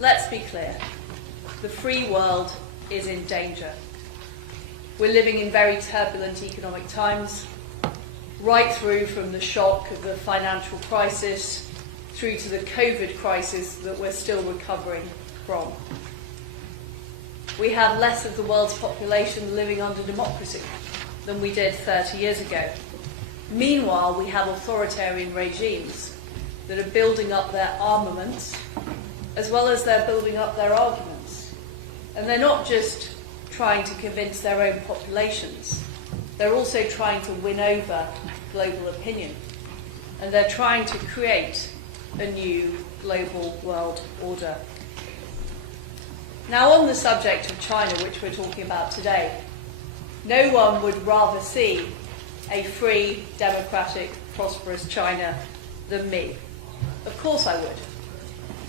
Let's be clear. The free world is in danger. We're living in very turbulent economic times, right through from the shock of the financial crisis through to the COVID crisis that we're still recovering from. We have less of the world's population living under democracy than we did 30 years ago. Meanwhile, we have authoritarian regimes that are building up their armaments as well as they're building up their arguments. And they're not just trying to convince their own populations, they're also trying to win over global opinion. And they're trying to create a new global world order. Now, on the subject of China, which we're talking about today, no one would rather see a free, democratic, prosperous China than me. Of course I would.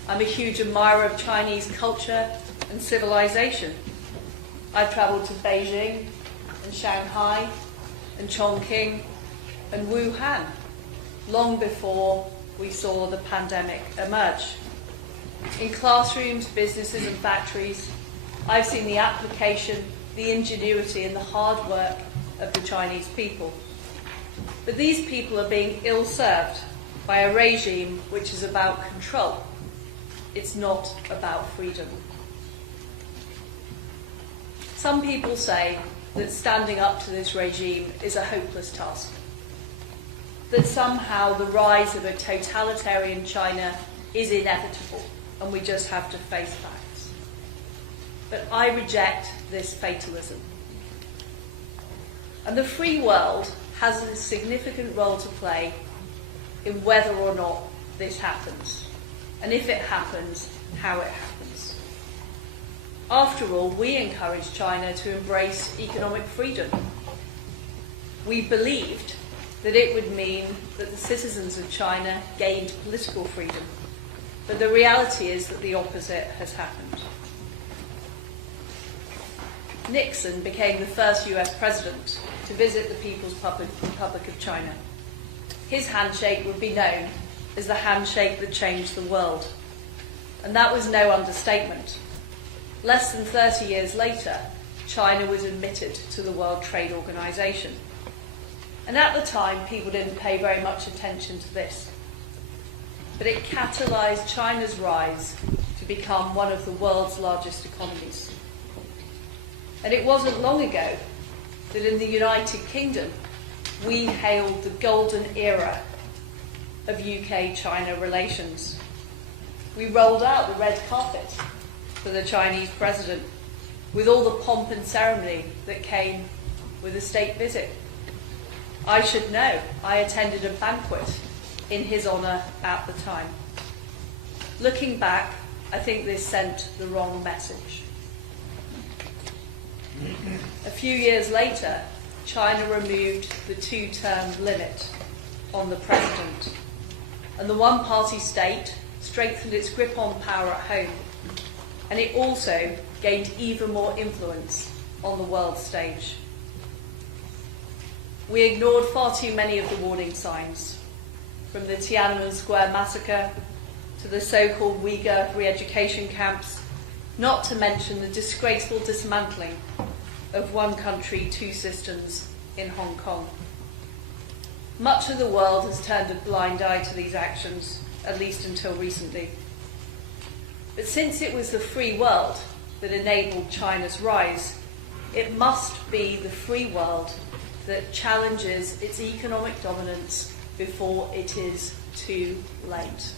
I'm a huge admirer of Chinese culture and civilization. I've travelled to Beijing and Shanghai and Chongqing and Wuhan long before we saw the pandemic emerge. In classrooms, businesses and factories, I've seen the application, the ingenuity and the hard work of the Chinese people. But these people are being ill-served by a regime which is about control. It's not about freedom. Some people say that standing up to this regime is a hopeless task, that somehow the rise of a totalitarian China is inevitable and we just have to face facts. But I reject this fatalism. And the free world has a significant role to play in whether or not this happens, and if it happens, how it happens. After all, we encourage China to embrace economic freedom. We believed that it would mean that the citizens of China gained political freedom, but the reality is that the opposite has happened. Nixon became the first US president to visit the People's Republic of China. His handshake would be known as the handshake that changed the world. And that was no understatement. Less than 30 years later, China was admitted to the World Trade Organization. And at the time, people didn't pay very much attention to this. But it catalyzed China's rise to become one of the world's largest economies. And it wasn't long ago that in the United Kingdom, we hailed the golden era of UK-China relations. We rolled out the red carpet for the Chinese president with all the pomp and ceremony that came with a state visit. I should know, I attended a banquet in his honour at the time. Looking back, I think this sent the wrong message. A few years later, China removed the two-term limit on the president, and the one-party state strengthened its grip on power at home, and it also gained even more influence on the world stage. We ignored far too many of the warning signs, from the Tiananmen Square massacre to the so-called Uyghur re-education camps, not to mention the disgraceful dismantling of one country, two systems in Hong Kong. Much of the world has turned a blind eye to these actions, at least until recently. But since it was the free world that enabled China's rise, it must be the free world that challenges its economic dominance before it is too late.